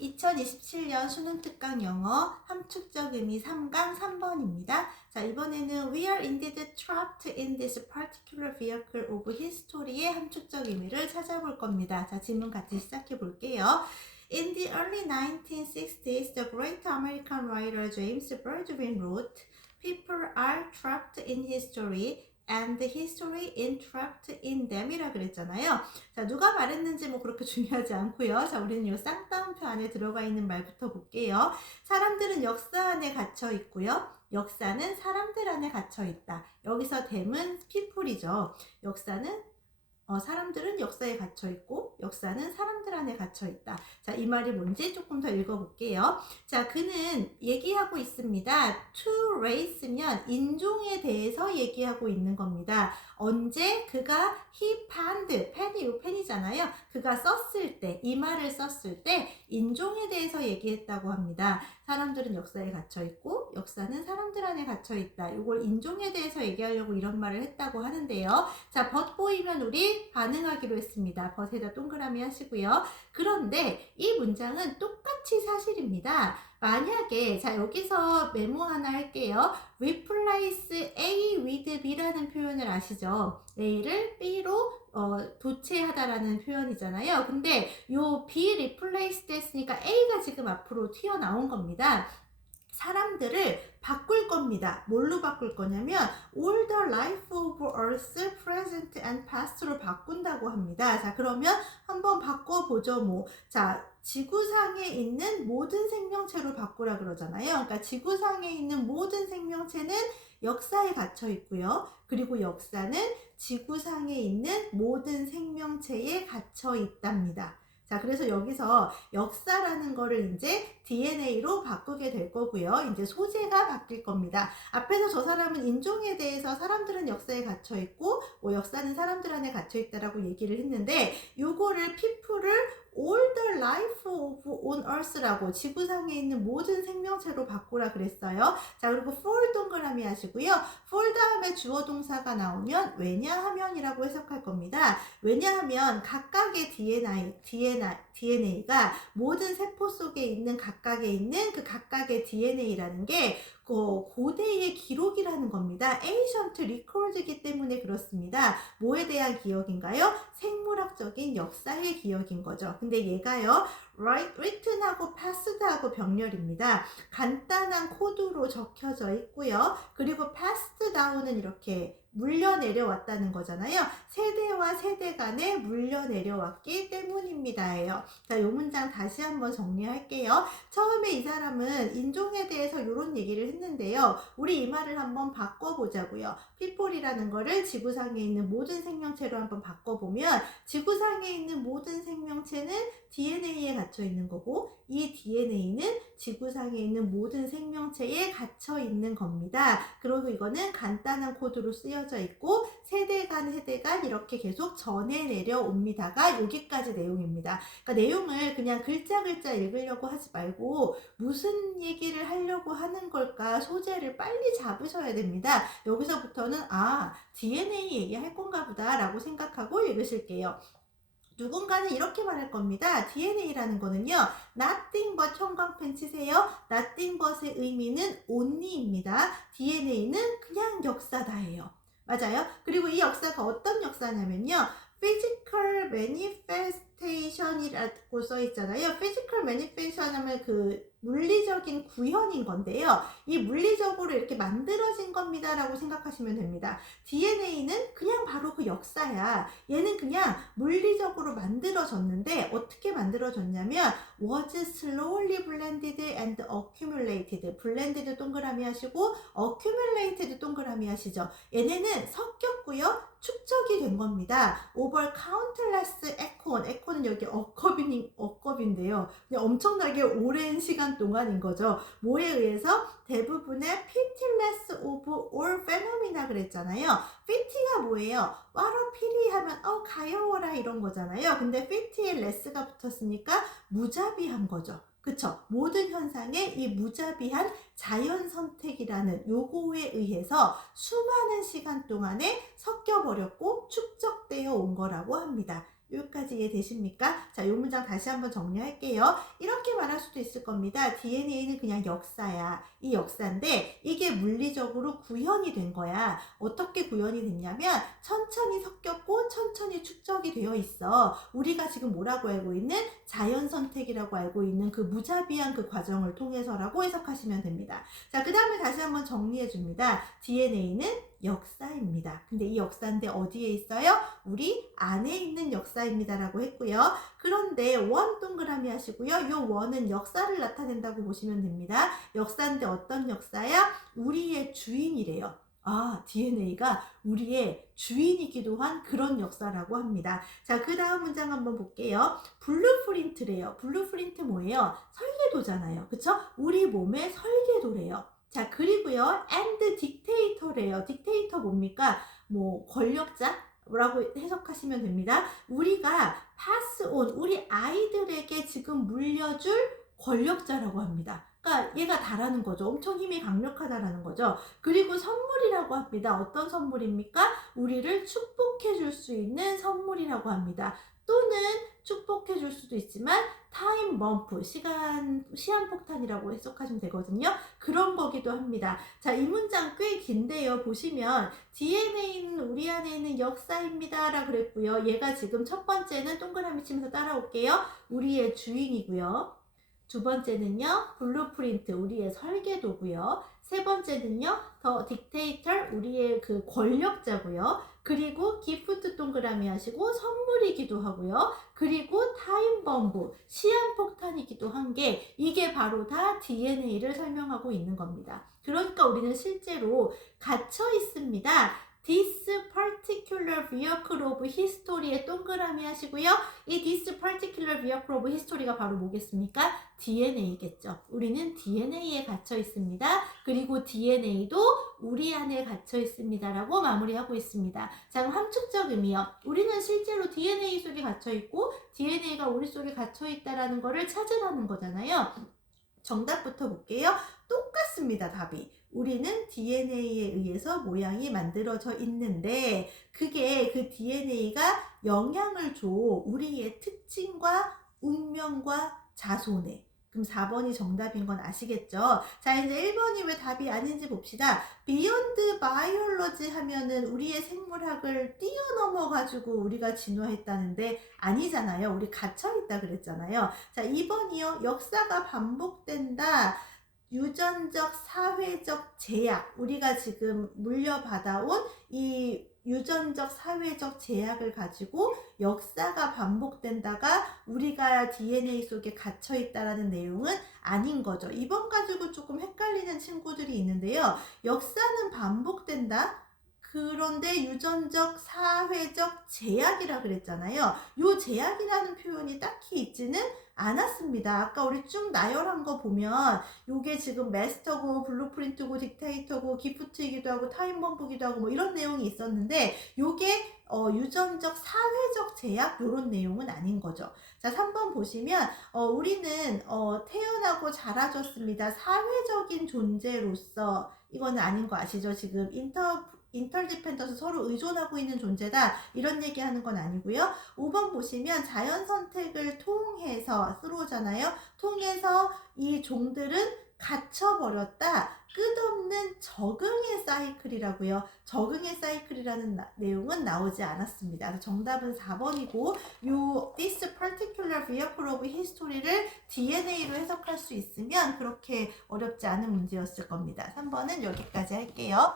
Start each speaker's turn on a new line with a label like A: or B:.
A: 2027년 수능 특강 영어 함축적 의미 3강 3번입니다. 자, 이번에는 We are indeed trapped in this particular vehicle of history의 함축적 의미를 찾아볼 겁니다. 자, 질문 같이 시작해 볼게요. In the early 1960s, the great American writer James Baldwin wrote, People are trapped in history and history entrapped in them이라 그랬잖아요. 자, 누가 말했는지 뭐 그렇게 중요하지 않고요. 자, 우리는 이 쌍따옴표 안에 들어가 있는 말부터 볼게요. 사람들은 역사 안에 갇혀 있고요. 역사는 사람들 안에 갇혀 있다. 여기서 them은 people이죠. 역사는 어, 사람들은 역사에 갇혀 있고 역사는 사람들 안에 갇혀 있다. 자, 이 말이 뭔지 조금 더 읽어볼게요. 자, 그는 얘기하고 있습니다. to race면 인종에 대해서 얘기하고 있는 겁니다. 언제 그가 he panned, 펜이 요 펜이잖아요. 그가 썼을 때, 이 말을 썼을 때 인종에 대해서 얘기했다고 합니다. 사람들은 역사에 갇혀 있고 역사는 사람들 안에 갇혀 있다. 이걸 인종에 대해서 얘기하려고 이런 말을 했다고 하는데요. 자, 벗 보이면 우리 반응하기로 했습니다. 벗에다 동그라미 하시고요. 그런데 이 문장은 똑같이 사실입니다. 만약에 자 여기서 메모 하나 할게요. replace A with B라는 표현을 아시죠? A를 B로 어, 도체하다라는 표현이잖아요. 근데 요 B replace 됐으니까 A가 지금 앞으로 튀어나온 겁니다. 사람들을 바꿀 겁니다. 뭘로 바꿀 거냐면 all the life of earth, present and past로 바꾼다고 합니다. 자, 그러면 한번 바꿔 보죠, 뭐. 자, 지구상에 있는 모든 생명체로 바꾸라 그러잖아요. 그러니까 지구상에 있는 모든 생명체는 역사에 갇혀 있고요. 그리고 역사는 지구상에 있는 모든 생명체에 갇혀 있답니다. 자, 그래서 여기서 역사라는 거를 이제 DNA로 바꾸게 될 거고요. 이제 소재가 바뀔 겁니다. 앞에서 저 사람은 인종에 대해서 사람들은 역사에 갇혀 있고, 뭐 역사는 사람들 안에 갇혀 있다라고 얘기를 했는데, 요거를 people을 all the life of on earth라고 지구상에 있는 모든 생명체로 바꾸라 그랬어요. 자, 그리고 for 동그라미 하시고요. for 다음에 주어 동사가 나오면 왜냐하면이라고 해석할 겁니다. 왜냐하면 각각의 DNA, DNA, DNA가 모든 세포 속에 있는 각각에 있는 그 각각의 DNA라는 게그 고대의 기록이라는 겁니다. ancient record이기 때문에 그렇습니다. 뭐에 대한 기억인가요? 생물학적인 역사의 기억인 거죠. 근데 얘가요, written하고 passed하고 병렬입니다. 간단한 코드로 적혀져 있고요. 그리고 passed down은 이렇게 물려 내려왔다는 거잖아요. 세대와 세대 간에 물려 내려왔기 때문입니다예요. 자, 요 문장 다시 한번 정리할게요. 처음에 이 사람은 인종에 대해서 이런 얘기를 했는데요. 우리 이 말을 한번 바꿔보자고요. people이라는 거를 지구상에 있는 모든 생명체로 한번 바꿔보면 지구상에 있는 모든 생명체는 DNA에 갇혀 있는 거고 이 DNA는 지구상에 있는 모든 생명체에 갇혀 있는 겁니다. 그리고 이거는 간단한 코드로 쓰여져 있고 세대 간 세대 간 이렇게 계속 전해 내려옵니다가 여기까지 내용입니다. 그러니까 내용을 그냥 글자 글자 읽으려고 하지 말고 무슨 얘기를 하려고 하는 걸까 소재를 빨리 잡으셔야 됩니다. 여기서부터는 아 DNA 얘기할 건가 보다라고 생각하고 읽으실게요. 누군가는 이렇게 말할 겁니다. DNA라는 거는요, nothing but 형광펜 치세요. nothing but의 의미는 only입니다. DNA는 그냥 역사다예요. 맞아요. 그리고 이 역사가 어떤 역사냐면요, physical manifestation이라고 써 있잖아요. physical manifestation 하면 그 물리적인 구현인 건데요. 이 물리적으로 이렇게 만들어진 겁니다라고 생각하시면 됩니다. DNA는 그냥 바로 그 역사야. 얘는 그냥 물리적으로 만들어졌는데 어떻게 만들어졌냐면 was slowly blended and accumulated. blended 동그라미 하시고 accumulated 동그라미 하시죠. 얘네는 섞였고요. 축적이 된 겁니다. over countless eon. eon은 여기 어컵 이. 그냥 엄청나게 오랜 시간 동안인 거죠. 뭐에 의해서? 대부분의 pitiless of all phenomena 그랬잖아요. fit가 뭐예요? 와로 피리 하면 어 가여워라 이런 거잖아요. 근데 fit에 less가 붙었으니까 무자비한 거죠. 그쵸? 모든 현상에 이 무자비한 자연 선택이라는 요거에 의해서 수많은 시간 동안에 섞여버렸고 축적되어 온 거라고 합니다. 여기까지 이해되십니까? 자, 이 문장 다시 한번 정리할게요. 이렇게 말할 수도 있을 겁니다. DNA는 그냥 역사야. 이 역사인데 이게 물리적으로 구현이 된 거야. 어떻게 구현이 됐냐면 천천히 섞였고 천천히 축적이 되어 있어. 우리가 지금 뭐라고 알고 있는 자연 선택이라고 알고 있는 그 무자비한 그 과정을 통해서라고 해석하시면 됩니다. 자, 그 다음에 다시 한번 정리해 줍니다. DNA는 역사입니다. 근데 이 역사인데 어디에 있어요? 우리 안에 있는 역사입니다라고 했고요. 그런데 원 동그라미 하시고요. 이 원은 역사를 나타낸다고 보시면 됩니다. 역사인데 어떤 역사야? 우리의 주인이래요. 아, DNA가 우리의 주인이기도 한 그런 역사라고 합니다. 자, 그 다음 문장 한번 볼게요. 블루프린트래요. 블루프린트 뭐예요? 설계도잖아요. 그쵸? 우리 몸의 설계도래요. 자, 그리고요, and dictator래요. dictator 뭡니까? 뭐, 권력자? 라고 해석하시면 됩니다. 우리가 pass on, 우리 아이들에게 지금 물려줄 권력자라고 합니다. 그러니까 얘가 다라는 거죠. 엄청 힘이 강력하다라는 거죠. 그리고 선물이라고 합니다. 어떤 선물입니까? 우리를 축복해 줄 수 있는 선물이라고 합니다. 또는 축복해 줄 수도 있지만 타임 범프, 시간 시한 폭탄이라고 해석하시면 되거든요. 그런 거기도 합니다. 자, 이 문장 꽤 긴데요. 보시면 DNA는 우리 안에 있는 역사입니다라 그랬고요. 얘가 지금 첫 번째는 동그라미 치면서 따라올게요. 우리의 주인이고요. 두 번째는요, 블루프린트, 우리의 설계도고요. 세 번째는요, 더 딕테이터, 우리의 그 권력자고요. 그리고 기프트 동그라미 하시고 선물이기도 하고요. 그리고 타임범브, 시한폭탄이기도 한 게 이게 바로 다 DNA를 설명하고 있는 겁니다. 그러니까 우리는 실제로 갇혀 있습니다. This particular vehicle of history에 동그라미 하시고요. 이 this particular vehicle of history가 바로 뭐겠습니까? DNA겠죠. 우리는 DNA에 갇혀 있습니다. 그리고 DNA도 우리 안에 갇혀 있습니다라고 마무리하고 있습니다. 자, 그럼 함축적 의미요. 우리는 실제로 DNA 속에 갇혀 있고 DNA가 우리 속에 갇혀 있다라는 거를 찾으라는 거잖아요. 정답부터 볼게요. 똑같습니다, 답이. 우리는 DNA에 의해서 모양이 만들어져 있는데 그게 그 DNA가 영향을 줘 우리의 특징과 운명과 자손에. 그럼 4번이 정답인 건 아시겠죠? 자 이제 1번이 왜 답이 아닌지 봅시다. 비욘드 바이올러지 하면은 우리의 생물학을 뛰어넘어 가지고 우리가 진화했다는데 아니잖아요. 우리 갇혀있다 그랬잖아요. 자 2번이요. 역사가 반복된다 유전적 사회적 제약 우리가 지금 물려받아온 이 유전적 사회적 제약을 가지고 역사가 반복된다가 우리가 DNA 속에 갇혀 있다라는 내용은 아닌 거죠. 이번 가지고 조금 헷갈리는 친구들이 있는데요. 역사는 반복된다. 그런데 유전적 사회적 제약이라 그랬잖아요. 요 제약이라는 표현이 딱히 있지는 않았습니다. 아까 우리 쭉 나열한 거 보면 요게 지금 마스터고 블루프린트고 딕테이터고 기프트이기도 하고 타임범프기도 하고 뭐 이런 내용이 있었는데 요게 어, 유전적 사회적 제약 요런 내용은 아닌 거죠. 자, 3번 보시면 어, 우리는 어, 태어나고 자라졌습니다. 사회적인 존재로서 이거는 아닌 거 아시죠? 지금 인터 인터디펜던스 서로 의존하고 있는 존재다 이런 얘기하는 건 아니고요. 5번 보시면 자연 선택을 통해서 스로잖아요. 통해서 이 종들은 갇혀버렸다. 끝없는 적응의 사이클이라고요. 적응의 사이클이라는 나- 내용은 나오지 않았습니다. 정답은 4번이고 요 this particular vehicle of history를 DNA로 해석할 수 있으면 그렇게 어렵지 않은 문제였을 겁니다. 3번은 여기까지 할게요.